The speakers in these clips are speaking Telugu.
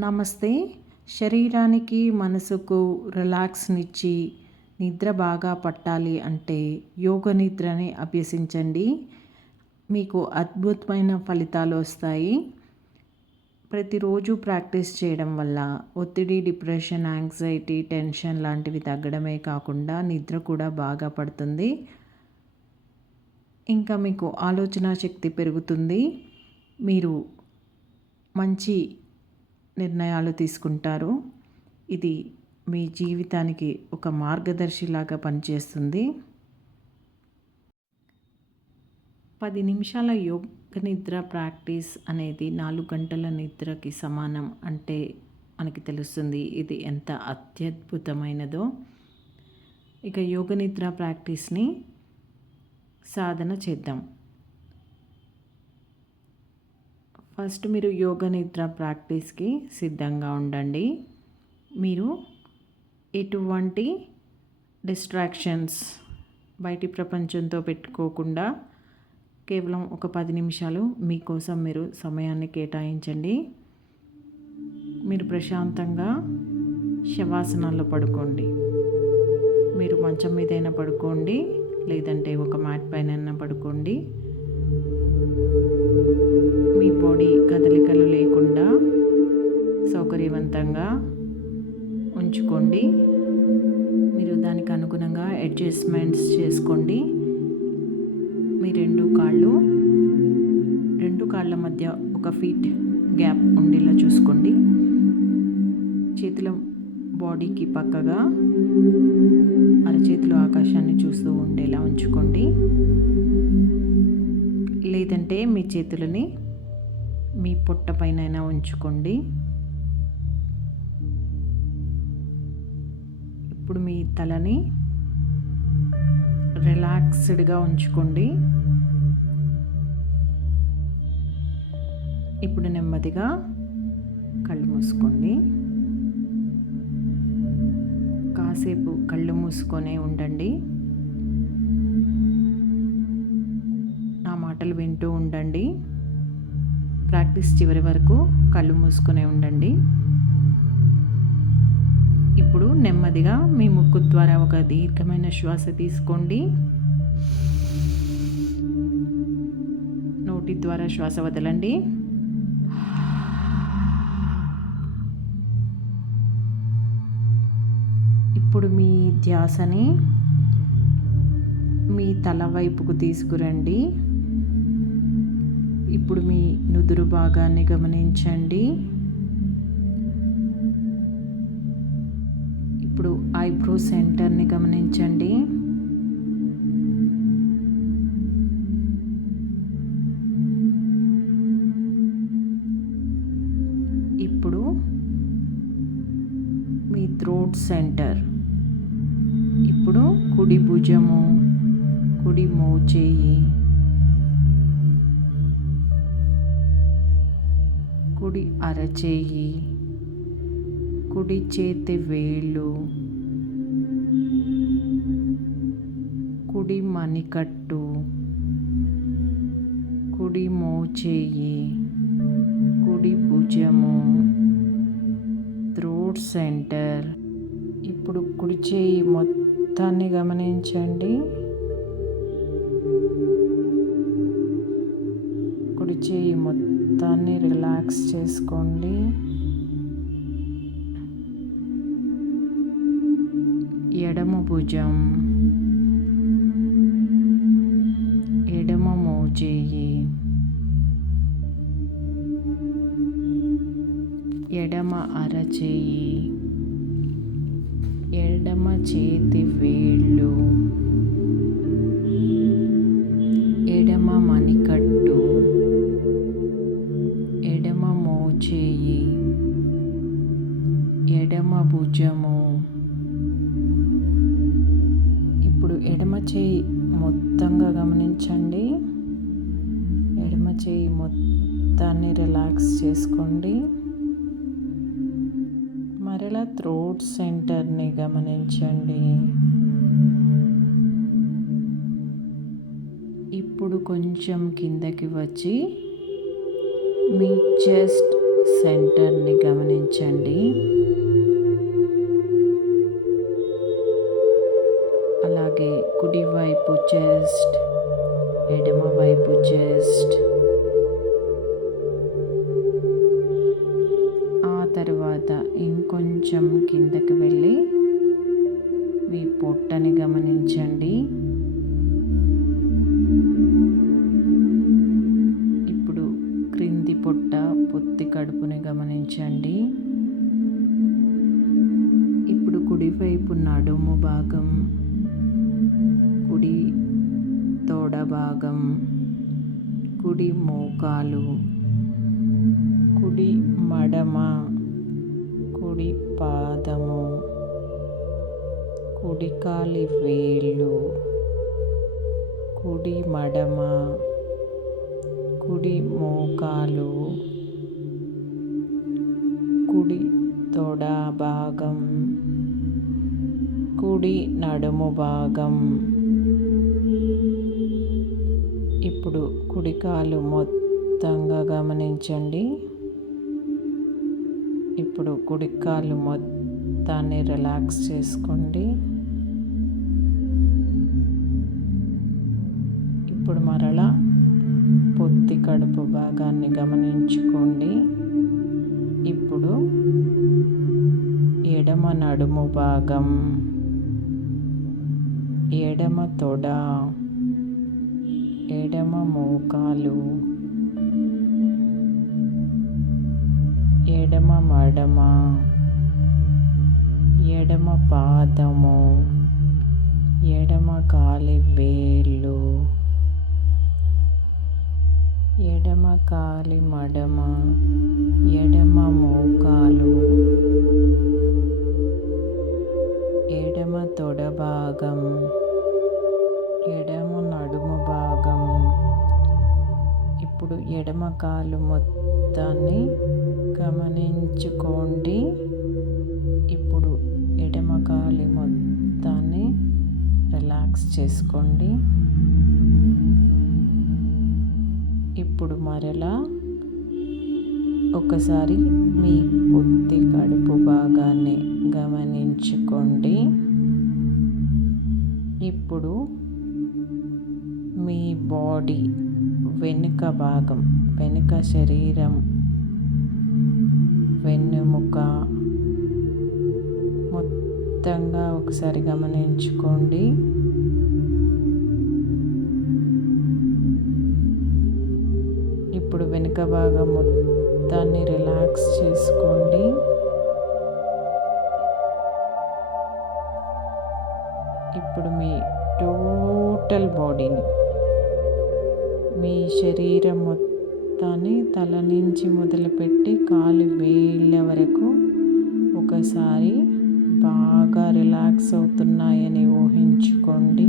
నమస్తే. శరీరానికి, మనసుకు రిలాక్స్‌నిచ్చి నిద్ర బాగా పట్టాలి అంటే యోగ నిద్రని అభ్యసించండి. మీకు అద్భుతమైన ఫలితాలు వస్తాయి. ప్రతిరోజు ప్రాక్టీస్ చేయడం వల్ల ఒత్తిడి, డిప్రెషన్, యాంగ్జైటీ, టెన్షన్ లాంటివి తగ్గడమే కాకుండా నిద్ర కూడా బాగా పడుతుంది. ఇంకా మీకు ఆలోచన శక్తి పెరుగుతుంది. మీరు మంచి నిర్ణయాలు తీసుకుంటారు. ఇది మీ జీవితానికి ఒక మార్గదర్శిలాగా పనిచేస్తుంది. 10 నిమిషాల యోగ నిద్ర ప్రాక్టీస్ అనేది 4 గంటల నిద్రకి సమానం అంటే మనకి తెలుస్తుంది ఇది ఎంత అత్యద్భుతమైనదో. ఇక యోగ నిద్ర ప్రాక్టీస్ని సాధన చేద్దాం. ఫస్ట్ మీరు యోగ నిద్ర ప్రాక్టీస్కి సిద్ధంగా ఉండండి. మీరు ఎటువంటి డిస్ట్రాక్షన్స్ బయటి ప్రపంచంతో పెట్టుకోకుండా కేవలం ఒక 10 నిమిషాలు మీకోసం మీరు సమయాన్ని కేటాయించండి. మీరు ప్రశాంతంగా శవాసనాల్లో పడుకోండి. మీరు మంచం మీదైనా పడుకోండి, లేదంటే ఒక మ్యాట్ పైన పడుకోండి. మీ బాడీ కదలికలు లేకుండా సౌకర్యవంతంగా ఉంచుకోండి. మీరు దానికి అనుగుణంగా అడ్జస్ట్మెంట్స్ చేసుకోండి. మీ రెండు కాళ్ళ మధ్య 1 ఫీట్ గ్యాప్ ఉండేలా చూసుకోండి. చేతుల బాడీకి పక్కగా అరచేతులు ఆకాశాన్ని చూస్తూ ఉండేలా ఉంచుకోండి. లేదంటే మీ చేతులని మీ పొట్ట పైన ఉంచుకోండి. ఇప్పుడు మీ తలని రిలాక్స్డ్గా ఉంచుకోండి. ఇప్పుడు నెమ్మదిగా కళ్ళు మూసుకోండి. కాసేపు కళ్ళు మూసుకొనే ఉండండి. నా మాటలు వింటూ ఉండండి. ప్రాక్టీస్ చివరి వరకు కళ్ళు మూసుకొనే ఉండండి. ఇప్పుడు నెమ్మదిగా మీ ముక్కు ద్వారా ఒక దీర్ఘమైన శ్వాస తీసుకోండి. నోటి ద్వారా శ్వాస వదలండి. ఇప్పుడు మీ ధ్యాసని మీ తల వైపుకు తీసుకురండి. ఇప్పుడు మీ నుదురు భాగాన్ని గమనించండి. ఇప్పుడు ఐబ్రో సెంటర్ని గమనించండి. ఇప్పుడు మీ థ్రోట్ సెంటర్. ఇప్పుడు కుడి భుజము, కుడి మోచేయి, కుడి అరచేయి, కుడి చేతి వేళ్ళు, కుడి మణికట్టు, కుడి మోచేయి, కుడి భుజము, థ్రోట్ సెంటర్. ఇప్పుడు కుడి చేయి మొత్తాన్ని గమనించండి. కుడి చేయి మొత్తాన్ని రిలాక్స్ చేసుకోండి. ఎడమ భుజం, ఎడమ మోచేయి, ఎడమ అరచేయి, ఎడమ చేతి వేళ్ళు, ఎడమ మణికట్టు, ఎడమ మోచేయి, ఎడమ భుజము. ఇప్పుడు ఎడమ చేయి మొత్తంగా గమనించండి. ఎడమ చేయి మొత్తాన్ని రిలాక్స్ చేసుకోండి. మరలా థ్రోట్ సెంటర్ని గమనించండి. ఇప్పుడు కొంచెం కిందకి వచ్చి మీ చెస్ట్ సెంటర్ని గమనించండి. అలాగే కుడివైపు చెస్ట్, ఎడమవైపు చెస్ట్, ఆ తర్వాత ఇంకొంచెం కిందకి వెళ్ళి మీ పొట్టని గమనించండి. ఇప్పుడు క్రింది పొట్ట, పొత్తి కడుపుని గమనించండి. ఇప్పుడు కుడివైపు నడుము భాగం, కుడి తొడ భాగం, కుడి మోకాలు, కుడి మడమ, కుడి పాదము, కుడి కాలి వేళ్ళు, కుడి మడమ, కుడి మోకాలు, కుడి తొడ భాగం, కుడి నడుము భాగం. ఇప్పుడు కుడి కాలు మొత్తంగా గమనించండి. ఇప్పుడు కుడి కాలు మొత్తాన్ని రిలాక్స్ చేసుకోండి. ఇప్పుడు మరలా పొత్తి కడుపు భాగాన్ని గమనించుకోండి. ఇప్పుడు ఎడమ నడుము భాగం, ఎడమ తొడ, ఎడమ మోకాలు, ఎడమ మడమ, ఎడమ పాదము, ఎడమ కాలి వేళ్ళు, ఎడమ కాలి మడమ, ఎడమ మోకాలు, ఎడమ తొడ భాగం, ఎడమ నడుము భాగం. ఇప్పుడు ఎడమ కాలు మొత్తాన్ని గమనించుకోండి. ఇప్పుడు ఎడమ కాలి మొత్తాన్ని రిలాక్స్ చేసుకోండి. ఇప్పుడు మరలా ఒకసారి మీ పొత్తి కడుపు భాగాన్ని గమనించుకోండి. ఇప్పుడు మీ బాడీ వెనుక భాగం, వెనుక శరీరం, వెన్నుముక మొత్తంగా ఒకసారి గమనించుకోండి. ఇప్పుడు వెనుక భాగం మొత్తాన్ని రిలాక్స్ చేసుకోండి. ఇప్పుడు మీ టోటల్ బాడీని, మీ శరీరం మొత్తాన్ని తల నుంచి మొదలుపెట్టి కాలు వేళ్ళ వరకు ఒకసారి బాగా రిలాక్స్ అవుతున్నాయని ఊహించుకోండి.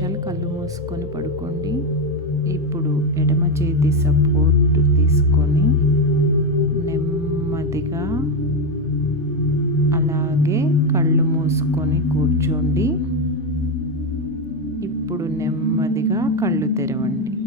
నిమిషాలు కళ్ళు మూసుకొని పడుకోండి. ఇప్పుడు ఎడమ చేతి సపోర్ట్ తీసుకొని నెమ్మదిగా అలాగే కళ్ళు మూసుకొని కూర్చోండి. ఇప్పుడు నెమ్మదిగా కళ్ళు తెరవండి.